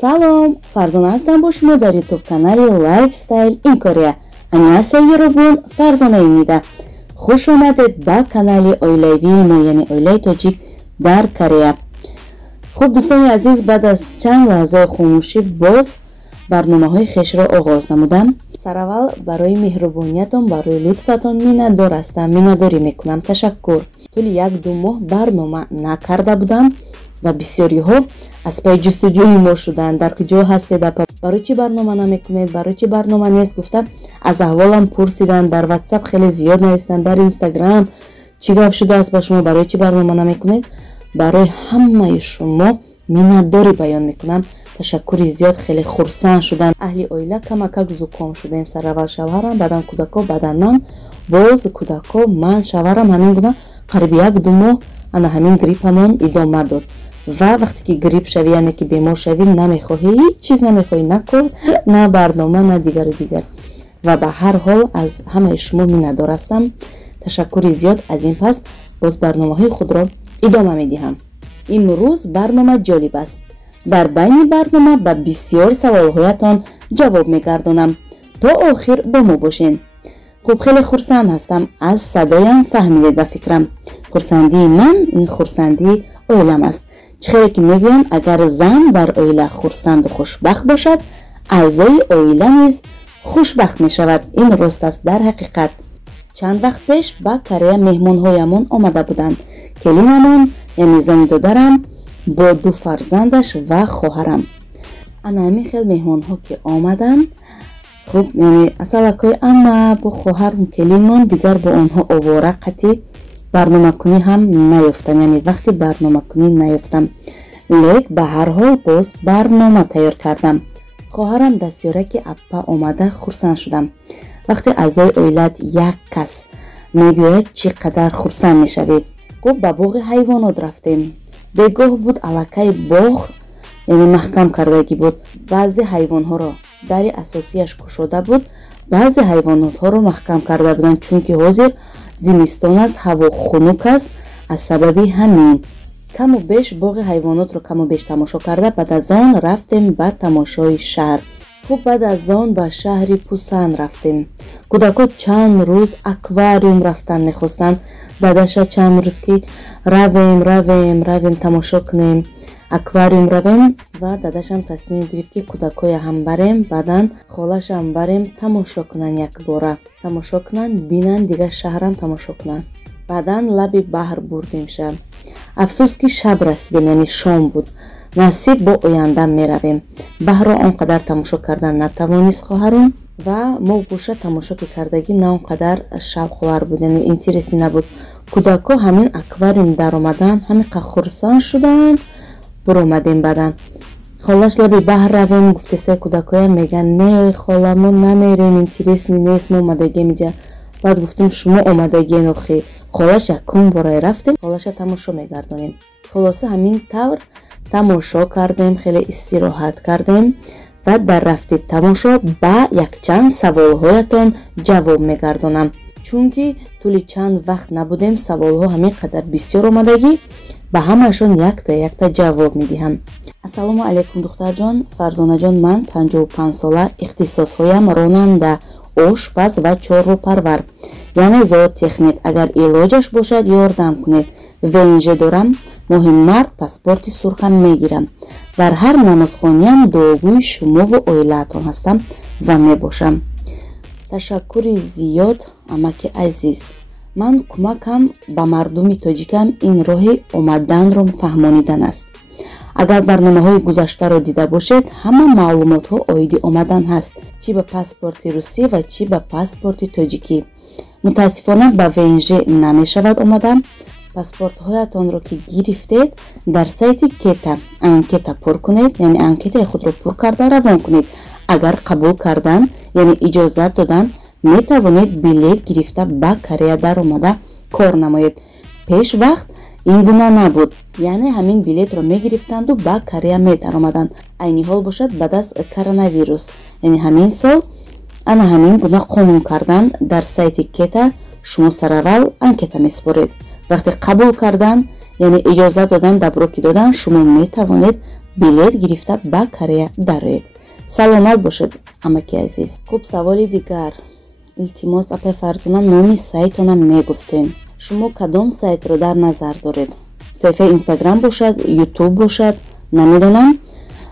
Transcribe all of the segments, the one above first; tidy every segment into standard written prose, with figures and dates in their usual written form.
салом, Фарзона ҳастам бо шумо дар ютуб канали Lifestyle in Korea. Анъясайи рубун, Фарзонаи Нида. Хуш омадед ба канали оилавии мо, яъне оилаи тоҷик дар Корея. Хуб дӯстони азиз, баъд аз чанд лаҳзаи хомӯшӣ боз барномаҳои хешро оғоз намудам. Сараввал барои меҳрубониятон, барои лутфатон миннатдор ҳастам, миннатдорӣ мекунам. Ташаккур. Тӯли 1-2 моҳ барнома накарда будам ва бисёриҳо аз пайи ҷустуҷӯи мо шуданд. Дар куҷо ҳастед апа? Барои чӣ барнома намекунед? Барои чӣ барнома нест? Гуфта аз аҳволам пурсиданд, дар WhatsApp хеле зиёд навистанд, дар Instagram чӣ гап шудааст ба шумо? Барои чӣ барнома намекунед? Барои ҳамаи шумо миннатдорӣ баён мекунам. Ташаккури зиёд, хеле хурсанд шудам. Аҳли оила камакак зуком шудем. Сараввал шавҳарам, баъдан кӯдако, баъдан ман, боз кӯдако, ман, шавҳарам, ҳамин гуна қариби 1-2 моҳ ана ҳамин гриппамон идома дод. Ва вақте ки грипп шавӣ, яъне ки бемор шавӣ, намехоҳӣ, ҳеҷ чиз намехоҳӣ, на кор, на барнома, на дигару дигар. Ва ба ҳар ҳол аз ҳамаи шумо миннатдор ҳастам. Ташаккури зиёд. Аз ин пас боз барномаҳои худро идома медиҳам. Имрӯз барнома ҷолиб аст. Дар байни барнома ба бисёр саволҳоятон ҷавоб мегардонам. То охир бо мо бошен. хуб, хеле хурсанд ҳастам. аз садоям фаҳмидед ба фикрам. хурсандии ман ин хурсандии оилам аст. чӣ хеле ки мегӯям, агар зан дар оила хурсанду хушбахт бошад, аъзои оила низ хушбахт мешавад. ин рост аст дар ҳақиқат. чанд вақт пеш ба Корея меҳмонҳоямон омада буданд. келинамон, яъне зани додарам, бо 2 фарзандаш ва хоҳарам. ана ҳамин хел меҳмонҳо ки омаданд, хуб, яъне асалакои амма бо хоҳару келинмон, дигар бо онҳо овора қатӣ барномакунӣ ҳам наёфтам, яъне вақти барномакунӣ наёфтам. лек ба ҳар ҳол боз барнома тайёр кардам. хоҳарам дастёраки аппа омада хурсанд шудам. вақте аъзои оилат як кас мебиёяд, чӣ қадар хурсанд мешавӣ. хуб, ба боғи ҳайвонот рафтем. бегоҳ буд аллакай боғ, яъне маҳкам кардагӣ буд. баъзе ҳайвонҳоро дари асосияш кушода буд, баъзе ҳайвонотҳоро маҳкам карда буданд, чунки ҳозир зимистон аст, ҳаво хунук аст. аз сабаби ҳамин каму беш боғи ҳайвонотро каму беш тамошо карда, баъд аз он рафтем ба тамошои шаҳр. хуб, баъд аз он ба шаҳри Пусан рафтем. кӯдако чанд рӯз аквариум рафтан мехостанд. дадаша чанд рӯз ки равем тамошо кунем, аквариум равем. ва дадашам тасмим гирифт ки кӯдакоя ҳам барем, баъдан холашам барем тамошо кунанд, якбора тамошо кунанд, бинанд, дигар шаҳрам тамошо кунанд. баъдан лаби баҳр бурдемша. афсӯс ки шаб расидем, яъне шом буд. насиб бо оянда меравем. баҳрро он қадар тамошо кардан натавонист хоҳарам ва мо гӯша тамошо ки кардагӣ на он қадар шавқовар буд, яъне интереси набуд. кӯдако ҳамин аквариум даромадан ҳамин хурсанд шуданд. буромадем баъдан холаш лаби баҳр равем, гуфтесаи кӯдакоя меган не хола мо намерем, интересни нест, мо омадагием иҷа. баъд гуфтем шумо омадагиен охи. холаш якум борае рафтем, холаша тамошо мегардонем. холоса ҳамин тавр тамошо кардем, хеле истироҳат кардем ва дар рафти тамошо ба якчанд саволҳоятон ҷавоб мегардонам. чунки тӯли чанд вақт набудем, саволҳо ҳамин қадар бисёр омадагӣ, ба ҳамаашон якта ҷавоб медиҳам. ассалому алайкум духтарҷон, Фарзонаҷон, ман 55 сола, ихтисосҳоям ронанда, ошпаз ва чорвопарвар, яъне зоотехник. агар илоҷаш бошад ёрдам кунед. ВНЖ дорам, моҳи март паспорти сурхам мегирам. дар ҳар намозхонаям дуогӯи шумову оилаатон ҳастам ва мебошам. ташаккури зиёд амаки азиз. ман кӯмакам ба мардуми тоҷикам ин роҳи омаданро фаҳмонидан аст. агар барномаҳои гузаштаро дида бошед, ҳама маълумотҳо оиди омадан ҳаст, чӣ ба паспорти русӣ ва чӣ ба паспорти тоҷикӣ. мутаассифона ба ВНЖ намешавад омадан. паспортҳоятонро ки гирифтед, дар сайти кета анкета пур кунед, яъне анкетаи худро пур карда равон кунед. агар қабул кардан, яъне иҷозат додан, метавонед билет гирифта ба Корея даромада кор намоед. пеш вақт ин гуна набуд, яъне ҳамин билетро мегирифтанду ба Корея медаромаданд. айни ҳол бошад баъд аз коронавирус, яъне ҳамин сол ана ҳамин гуна қонун кардан. дар сайти кета шумо сараввал анкета месупоред. вақте қабул кардан, яъне иҷозат додан, даброки додан, шумо метавонед билет гирифта ба Корея дароед. саломат бошед амаки азиз. хуб, саволи дигар. илтимос апай Фарзона, номи сайтонам мегуфтен. шумо кадом сайтро дар назар доред? саҳифаи Инстаграм бошад, Ютуб бошад, намедонам.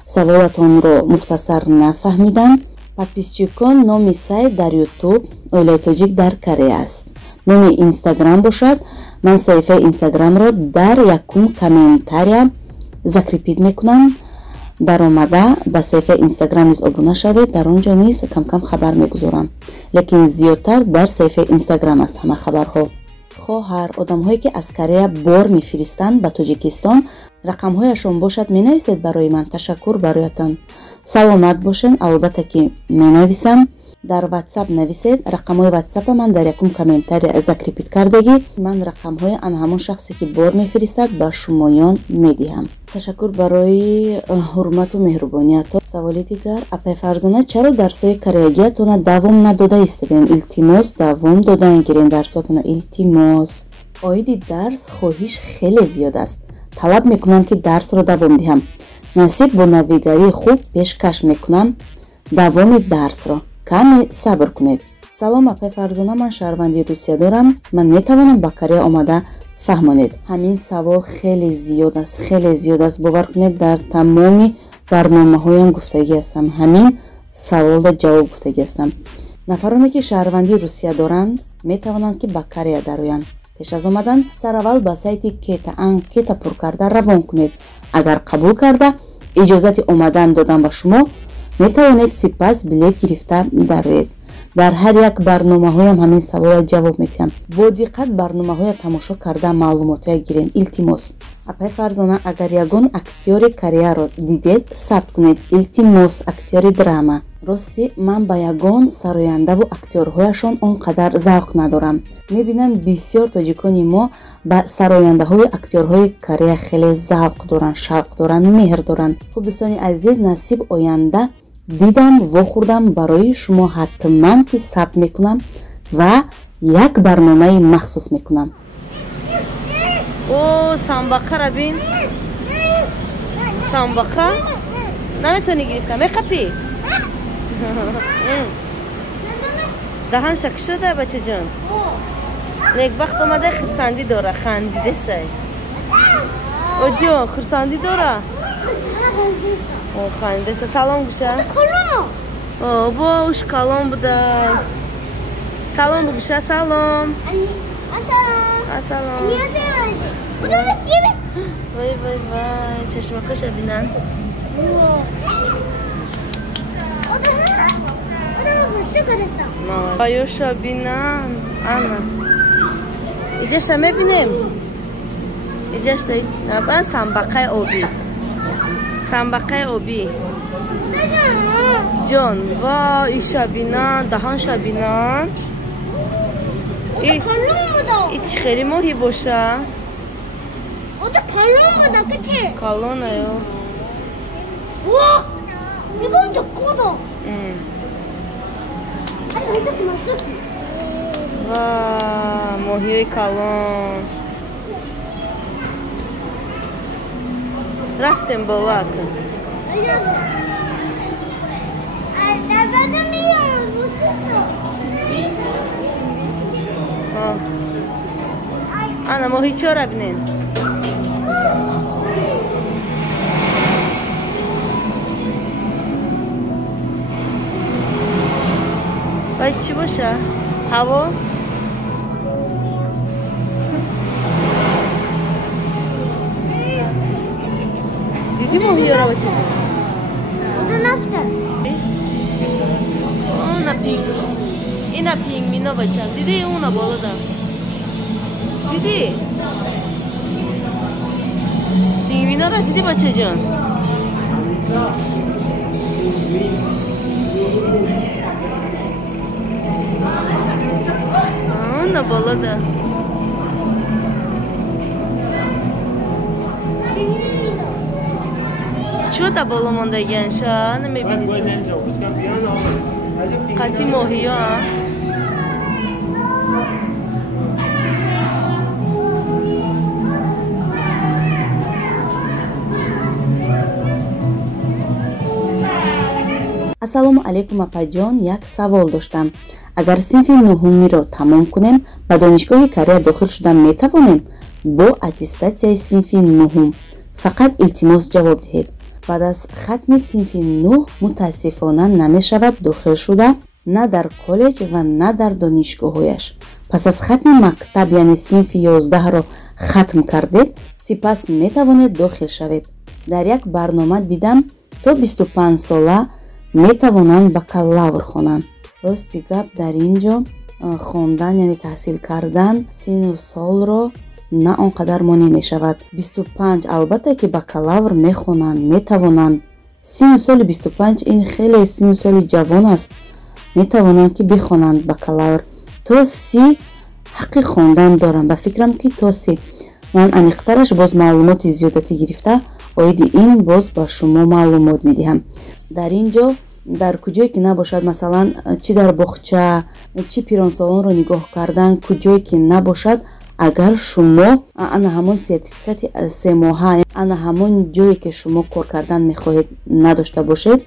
саволатонро мухтасар нафаҳмидам. подписчикон, номи сайт дар Ютуб Оилаи Тоҷик дар Корея аст. номи Инстаграм бошад. ман саҳифаи Инстаграмро дар якум комментария закрипид мекунам. дар омада ба саҳифаи Инстаграм низ обуна шавед. дар он ҷо низ кам-кам хабар мегузорам, лекин зиёдтар дар саҳифаи Инстаграм аст ҳама хабарҳо. хоҳар, одамҳое ки аз Корея бор мефиристанд ба Тоҷикистон, рақамҳояшон бошад менависед барои ман? ташаккур бароятон. саломат бошед. албатта ки менависам. дар WhatsApp нависед. рақамҳои WhatsApp ман дар якум комментария закрипид кардагӣ. ман рақамҳои ан ҳамон шахсе ки бор мефиристад ба шумоён медиҳам. ташаккур барои ҳурмату меҳрубониятон. саволи дигар. апай Фарзона, чаро дарсҳои кореягиятона давом надода истодем? илтимос давом додан гирен дарсотона. илтимос. оиди дарс хоҳиш хеле зиёд аст. талаб мекунам ки дарсро давом диҳам. насиб бо навигарии хуб пешкаш мекунам давоми дарсро. каме сабр кунед. салом апай Фарзона, ман шаҳрвандии Русия дорам. ман метавонам ба Корея омада фаҳмонед? ҳамин савол хеле зиёд аст, хеле зиёд аст. бовар кунед, дар тамоми барномаҳоям гуфтагӣ ҳастам. ҳамин саволро ҷавоб гуфтагӣ ҳастам. нафароне ки шаҳрвандии Русия доранд метавонанд ки ба Корея дароянд. пеш аз омадан сараввал ба сайти кета анкета пур карда равон кунед. агар қабул карда иҷозати омадан додан ба шумо, метавонед сипас билет гирифта дароед. дар ҳар як барномаҳоям ҳамин саволро ҷавоб медиҳам. бо диққат барномаҳоя тамошо карда маълумотҳоя гирен. илтимос. апай Фарзона, агар ягон актёри Кореяро дидед, сабт кунед. илтимос, актёри драма. рости ман ба ягон сарояндаву актёрҳояшон он қадар завқ надорам. мебинам бисёр тоҷикони мо ба сарояндаҳои актёрҳои Корея хеле завқ доранд, шавқ доранд, меҳр доранд. хуб дӯстони азиз, насиб оянда дидам, вохӯрдам, барои шумо ҳатман ки сабт мекунам ва як барномаи махсус мекунам. о самбақаро бин. самбақа наметони гирифта, меқапӣ. даҳан шак шуда бачаҷон. некбахт омада, хирсандӣ дора, хандидесай. оҷон хирсандӣ дора. хандидеса. салом гуша. бо уш калон будай. салом бугуша. салом. ассалом. вай вай вай, чашмақаша бинан. Аёша бинан. ана иҷаша мебинем. иҷашта наба самбақаи обӣ. самбақаи обӣ ҷон. ва иша бинан, даҳанша бинан. ич хеле моҳӣ боша. калон аё. ва моҳиёи калон. рафтем болак. ана моҳичора бинен. вай чӣ боша? ҳаво? диди моҳиёра бача? ина пингвино бача. диди уна болода. диди пингвинора диди бачаҷон? уна болода. чӯ да боло мондагианша? намебинисам. қатъи моҳиё. ассалому алайкум апаҷон, як савол доштам. агар синфи нуҳумиро тамом кунем, ба донишгоҳи Корея дохил шуда метавонем? бо аттестатсияи синфи нуҳум. фақат илтимос ҷавоб диҳед. баъд аз хатми синфи нуҳ мутаассифона намешавад дохил шуда на дар коллеҷ ва на дар донишгоҳҳояш. пас аз хатми мактаб, яъне синфи 11-ро хатм кардед, сипас метавонед дохил шавед. дар як барнома дидам, то 25 сола метавонанд бакалавр хонанд. рости гап дар ин ҷо хондан, яъне таҳсил кардан сину солро на он қадар монеъ мешавад. 25 албатта ки бакалавр мехонанд, метавонанд. сину соли 25 ин хеле сину соли ҷавон аст. метавонанд ки бихонанд бакалавр. то 30 ҳаққи хондан доранд. ба фикрам ки то 30. ман аниқтараш боз маълумоти зиёдатӣ гирифта оиди ин боз ба шумо маълумот медиҳам. дар ин ҷо дар куҷое ки набошад, масалан чӣ дар боғча, чӣ пиронсолонро нигоҳ кардан, куҷое ки набошад, агар шумо ана ҳамон сертификати 3 моҳа, ана ҳамон ҷое ки шумо кор кардан мехоҳед надошта бошед,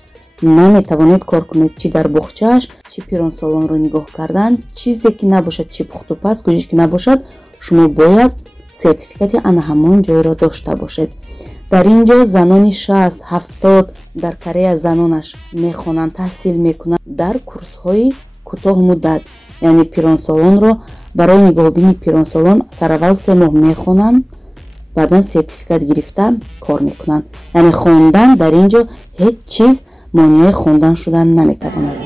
наметавонед кор кунед. чӣ дар боғчааш, чӣ пиронсолонро нигоҳ кардан, чизе ки набошад, чӣ пухтупаз, куҷое ки набошад, шумо бояд сертификати ана ҳамон ҷойро дошта бошед. дар ин ҷо занони 60-70 дар Корея занонаш мехонанд, таҳсил мекунанд дар курсҳои кӯтоҳ муддат, яъне пиронсолонро барои нигоҳубини пиронсолон сараввал 3 моҳ мехонанд, баъдан сертификат гирифта кор мекунанд. яъне хондан дар ин ҷо ҳеҷ чиз монеаи хондан шудан наметавонад.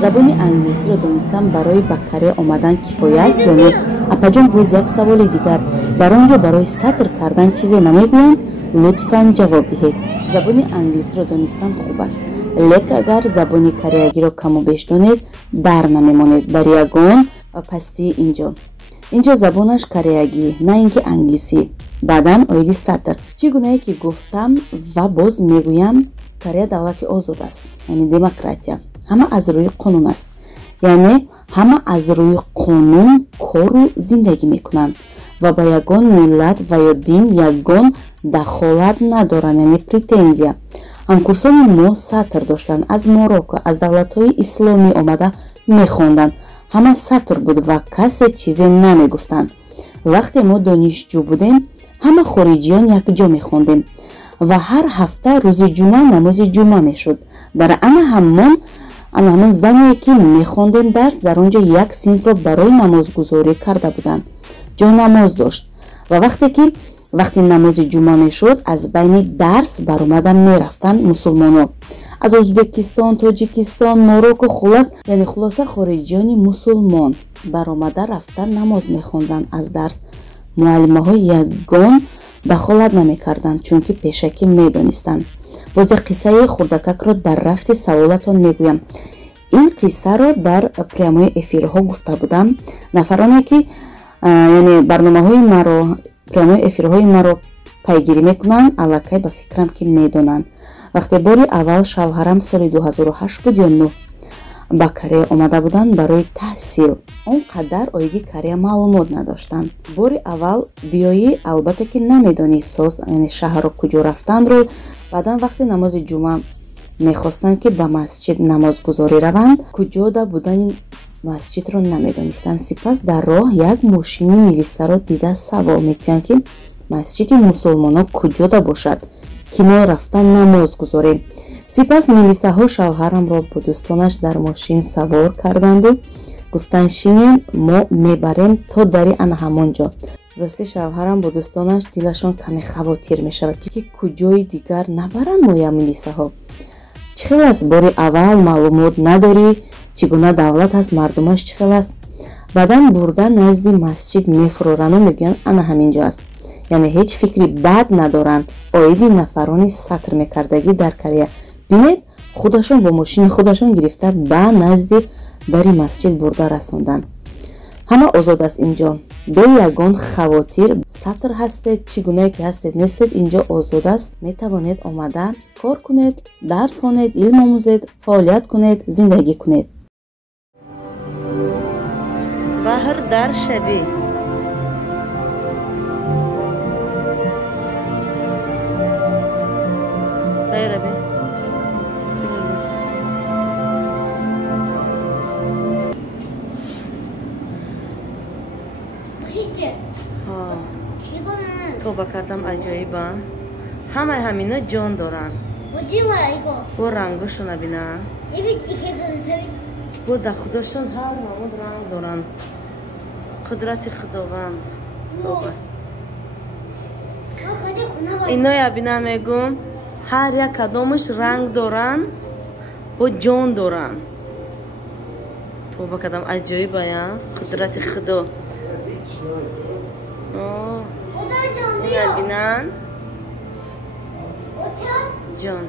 забони англисиро донистан барои ба Корея омадан кифоя аст ё не? апаҷон боз як саволи дигар. дар он ҷо барои сатр кардан чизе намегӯянд? лутфан ҷавоб диҳед. забони англисиро донистан хуб аст, лек агар забони кореягиро каму беш донед, дар намемонед дар ягон пастии инҷо забонаш кореягӣ, на ин ки англисӣ. баъдан оиди сатр чӣ гунае ки гуфтам ва боз мегӯям, Корея давлати озод аст, яъне демократия. ҳама аз рӯи қонун аст, яъне ҳама аз рӯи қонун кору зиндагӣ мекунанд ва ба ягон миллат ва ё дин ягон дахолат надоранд, яъне претензия. ҳамкурсони мо сатр доштанд, аз Морокко, аз давлатҳои исломӣ омада мехонданд. ҳама сатр буд ва касе чизе намегуфтанд. вақте мо донишҷӯ будем, ҳама хориҷиён якҷо мехондем ва ҳар ҳафта рӯзи ҷумъа намози ҷумъа мешуд. дар ана ҳамон зание ки мехондем дарс, дар он ҷо як синфро барои намозгузорӣ карда буданд. ҷойнамоз дошт ва вақте намози ҷумъа мешуд, аз байни дарс баромада мерафтанд мусулмоно аз Ӯзбекистон, Тоҷикистон, Морокко, хулоса хориҷиёни мусулмон баромада рафта намоз мехонданд аз дарс. муаллимаҳо ягон дахолат намекарданд, чунки пешакӣ медонистанд. боз як қиссаи хурдакакро дар рафти саволатон мегӯям. ин қиссаро дар прямои эфирҳо гуфта будам. нафароне ки яъне барномаҳои маро, прямои эфирҳои маро пайгирӣ мекунанд, аллакай ба фикрам ки медонанд. вақте бори аввал шавҳарам соли 2008 буд ё 9 ба Корея омада буданд барои таҳсил. он қадар оиди Корея маълумот надоштанд. бори аввал биёӣ, албатта ки намедонӣ соз, яъне шаҳрро куҷо рафтандро. баъдан вақте намози ҷумъа мехостанд ки ба масҷид намозгузорӣ раванд, куҷода будани масҷидро намедонистанд. сипас дар роҳ як мошини милисаро дида савол метиҳанд ки масҷиди мусулмонон куҷода бошад ки мо рафта намоз гузорем. сипас милисаҳо шавҳарамро бо дӯстонаш дар мошин савор карданду гуфтанд шинем, мо мебарем то дари ана ҳамон ҷо. рости шавҳарам бо дӯстонаш дилашон каме хавотир мешавад ки куҷои дигар набаранд моя милисаҳо. чӣ хел аст? бори аввал маълумот надорӣ, чӣ гуна давлат аст, мардумаш чӣ хел аст? баъдан бурда назди масҷид мефуроранду мегӯянд ана ҳамин ҷо аст. яъне ҳеҷ фикри бад надоранд. оиди нафарони сатр мекардагӣ дар Корея. бинед, худашон бо мошини худашон гирифта ба назди дари масҷид бурда расонданд. ҳама озод аст инҷо, бе ягон хавотир. сатр ҳастед, чӣ гунае ки ҳастед нестед, инҷо озод аст. метавонед омада кор кунед, дарс хонед, илм омӯзед, фаъолият кунед, зиндагӣ кунед. баҳр дар шабӣ توبه کردم عجایبه همه همینا جان دارن 오징어야 이거. و رنگشون ببینه 입이 이렇게 그릇을. و در خودشون هر نمود رنگ دارن قدرت خداوند توبه 가지 고나가. اینا ببینن میگم هر یک کدامش رنگ دارن و جان دارن توبه کردم عجایبه یا قدرت خدا اینا ببینن جان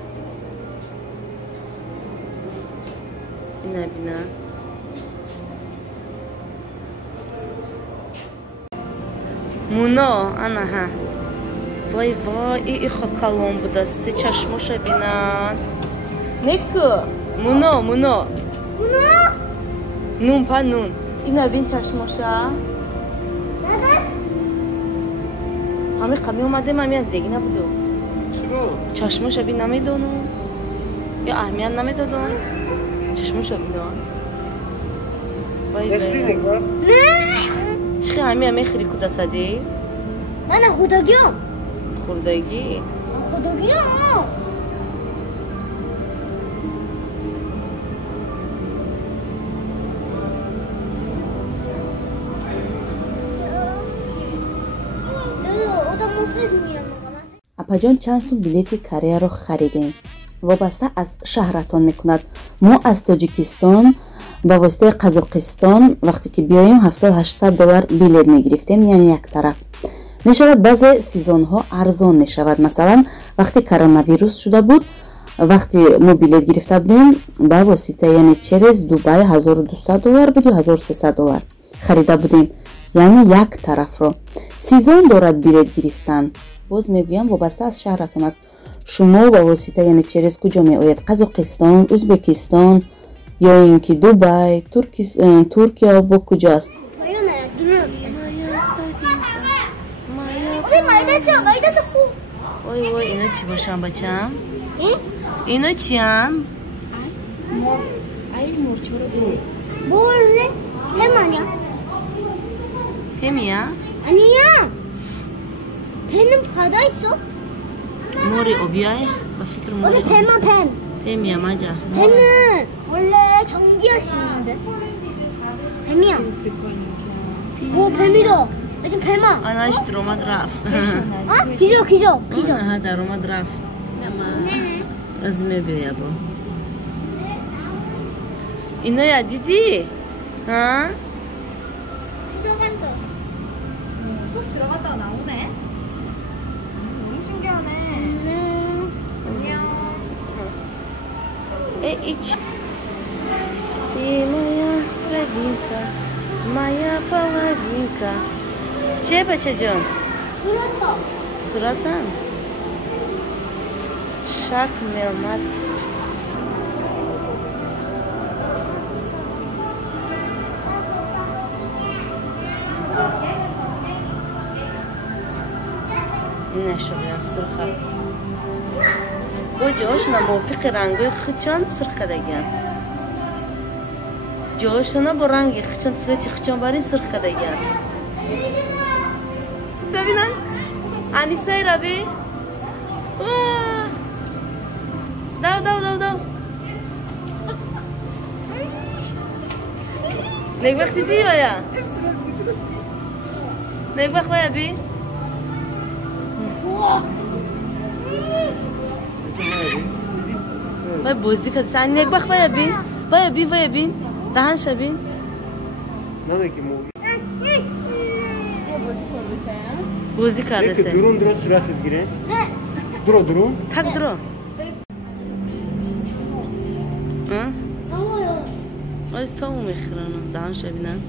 اینا ببینن مونا انا ها وای وای ای کلام بودسته چشماش ببینن نکو مونا 문어? نون پا نون اینا ببین چشماشا 나다? همه قمی اومده من دیگه نبودو چشماش ببین نمیدونم یا اهمیت نمیدادم چشماش ببینن وای وای 네. چخی همه خیلی کود سدی 나는 호덕이요. خوردگی 호덕이요. 너도 오덕 못 뺏으면 апаҷон чанд сум билети Кореяро харидем. Вобаста аз шаҳратон мекунад. Мо аз Тоҷикистон ба воситаи Қазоқистон вақте ки биёем $700-800 билет мегирифтем, яъне як тараф. Мешавад баъзе сезонҳо арзон мешавад. Масалан, вақти коронавирус шуда буд, вақте мо билет гирифта будем ба восита яъне через Дубай $1200 буд ё $1300 харида будем, яъне як тарафро. Сезон дорад билет гирифтан. боз мегӯям вобаста аз шаҳратон аст. шумо ба восита яъне через куҷо меояд? Қазоқистон, Узбекистон ё ин ки Дубай, Туркия бо куҷо аст? وای وای اینا چی باشن بچم؟ اینا چی هم؟ ای مرچو رو بید 뭐래? 뱀 아니야? 뱀이야? 아니야. 뱀은 바다 있어? 모리 오비아에? 뭐 피크로 모리 어디 뱀아 뱀. 뱀이야 맞아 뱀은 원래 전기할 수 있는데. 뱀이야. 오 뱀이다. 요즘 뱀아. انا اشت رومد رفت 어? 기저 기저 기저. هذا رومد رفت از بیا با اینا یا دیدی؟ ها؟ 기저 간다. 속 들어갔다가 나오네. 너무 신기하네. 안녕. Ич. Ты моя родинка, моя половинка. Че бачаджон? 그렇다. Суратан? Шак мелмац. نشده سرخه با جاشونا موافق رنگای خچان سرخ کدگن جاشونا با رنگ خچان سویچ خچان برین سرخ کدگن ببینن انیسای ربی دو دو دو دو نک وقتی دی بایا نک وقت بایا بی وای بازی کرد سن یک وقت بایا بین دهن شبین نه که موی بازی کرده که سه درون سرعت گیره درون تک درو از تا اون میخورن دهن شبینن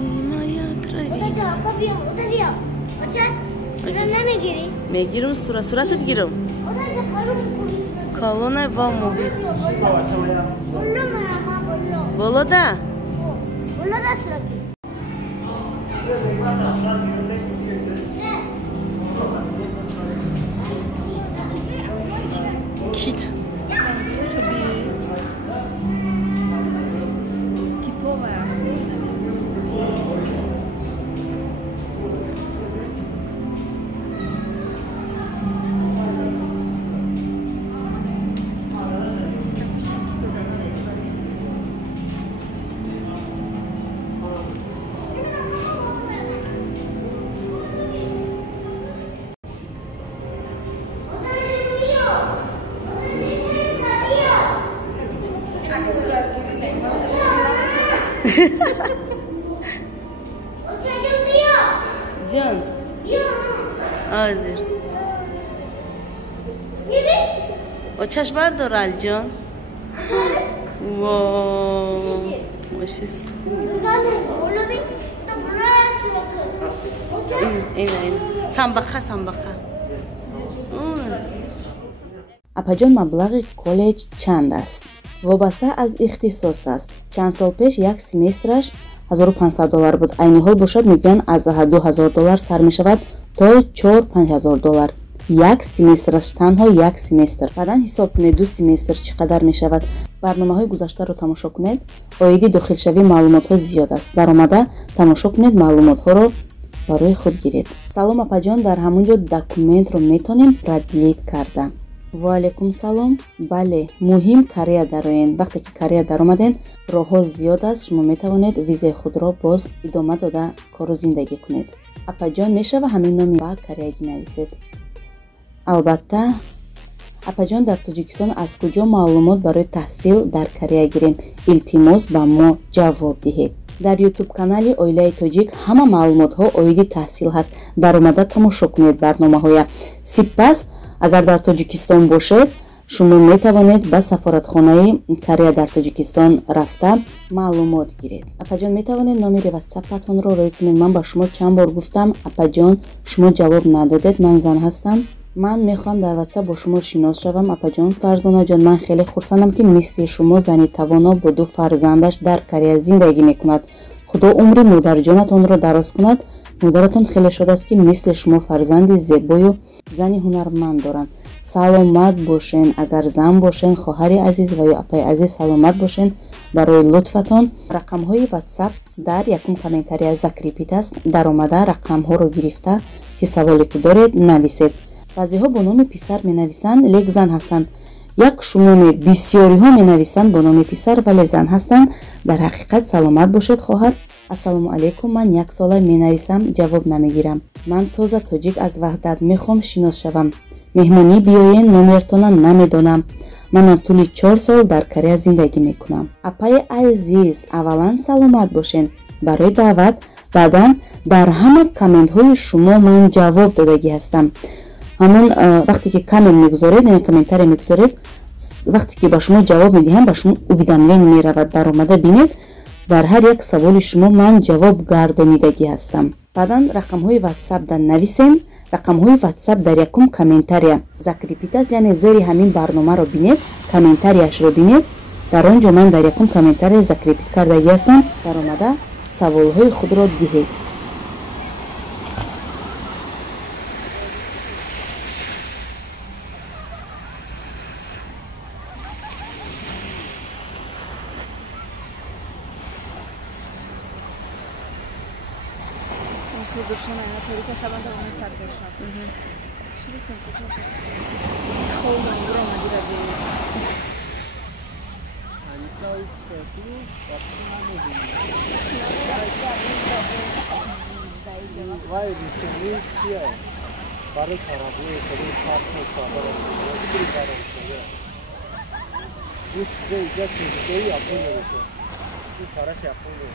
어디야? 아까비야. 어디야? 어째? 그럼 내미기리. میگیرم صورتت گیرم 어디야? 바로 먹고. کالونه و محیط 몰라만 아마 몰라. بالاده 몰라다 کیت جان بیا آزیر ببین و چشم بردار الجان واو وشیس بگانه بولو بین تو براس لکن این سنبخه سنبخه апаҷон маблағи коллеҷ чанд аст? вобаста аз ихтисос аст. чанд сол пеш як семестраш $1500 буд. айни ҳол бошад мегӯянд аз $2000 сар мешавад то $4000-5000. як семестраш, танҳо як семестр. баъдан ҳисоб кунед 2 семестр чӣ қадар мешавад. барномаҳои гузаштаро тамошо кунед. оиди дохилшавии маълумотҳо зиёд аст. даромада тамошо кунед, маълумотҳоро барои худ гиред. салом апаҷон, дар ҳамон ҷо документро метонем продлит карда. ваалайкум салом. бале, муҳим Корея дароед. вақте ки Корея даромадед, роҳҳо зиёд аст. шумо метавонед визаи худро боз идома дода кору зиндагӣ кунед. апаҷон мешава ҳамин номи ба кореягӣ нависед. албатта апаҷон, дар Тоҷикистон аз куҷо маълумот барои таҳсил дар Корея гирем? илтимос ба мо ҷавоб диҳед. дар ютуб канали Оилаи Тоҷик ҳама маълумотҳо оиди таҳсил ҳаст. даромада тамошо кунед барномаҳоя. сипас агар дар Тоҷикистон бошед, шумо метавонед ба сафоратхонаи Корея дар Тоҷикистон рафта маълумот гиред. апаҷон, метавонед номери ватсапатонро рӯй кунед. ман ба шумо чанд бор гуфтам, апаҷон шумо ҷавоб надодед. ман зан ҳастам. ман мехоҳам дар ватсап бо шумо шинос шавам. апаҷон, фарзонаҷон, ман хеле хурсандам ки мисли шумо зани тавоно бо 2 фарзандаш дар Корея зиндагӣ мекунад. худо умри модарҷонатонро дароз кунад. модаратон хеле шод аст ки мисли шумо фарзанди зебою зани ҳунарманд доранд. саломат бошен. агар зан бошен, хоҳари азиз ва ё апаи азиз саломат бошен. барои лутфатон рақамҳои ватсап дар якум комментария закрипид аст. даромада рақамҳоро гирифта чӣ саволе ки доред нависед. баъзеҳо бо номи писар менависанд, лек зан ҳастанд. як шумоне бисёриҳо менависанд бо номи писар, вале зан ҳастанд. дар ҳақиқат саломат бошед хоҳар. ассалому алайкум, ман 1 сола менависам, ҷавоб намегирам. ман тоза тоҷик аз ваҳдат, мехом шинос шавам. меҳмонӣ биёен, номертона намедонам. манам тӯли 4 сол дар Корея зиндагӣ мекунам. апаи азиз, аввалан саломат бошен. барои даъват, баъдан дар ҳама комментҳои шумо ман ҷавоб додагӣ ҳастам. ҳамон вақте ки коммент мегузоред, яъне комментария мегузоред, вақте ки ба шумо ҷавоб медиҳам, ба шумо уведомление меравад. даромада бинед, дар ҳар як саволи шумо ман ҷавоб гардонидагӣ ҳастам. баъдан рақамҳои ватсап дар нависен. рақамҳои ватсап дар якум комментария закрипид аст, яъне зери ҳамин барномаро бинед, комментарияшро бинед. дар он ҷо ман дар якум комментария закрипид кардагӣ ҳастам. даромада саволҳои худро диҳед. Вай решение чье? Бары карабы, бары парты, бары бары. Есть где я чувствую, я понял это. И хорошо я понял.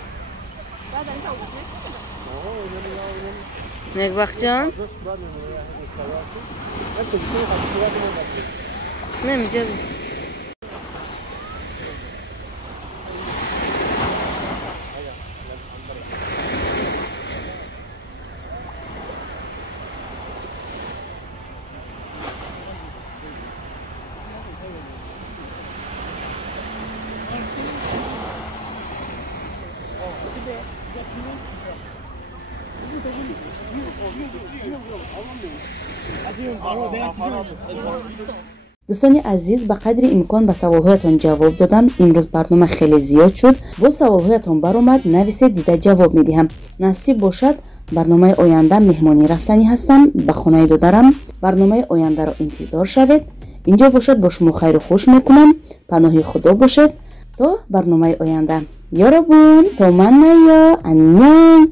Да, да, это уже. Мегбахҷон? Мемҷаб. дӯстони азиз, ба қадри имкон ба саволҳоятон ҷавоб додам. имрӯз барнома хеле зиёд шуд. бо саволҳоятон баромад, нависед, дида ҷавоб медиҳам. насиб бошад, барномаи оянда меҳмонӣ рафтанӣ ҳастам ба хонаи додарам. барномаи ояндаро интизор шавед. инҷо бошад, бо шумо хайру хуш мекунам. паноҳи худо бошед то барномаи оянда. ёробун, то ман наё, анён.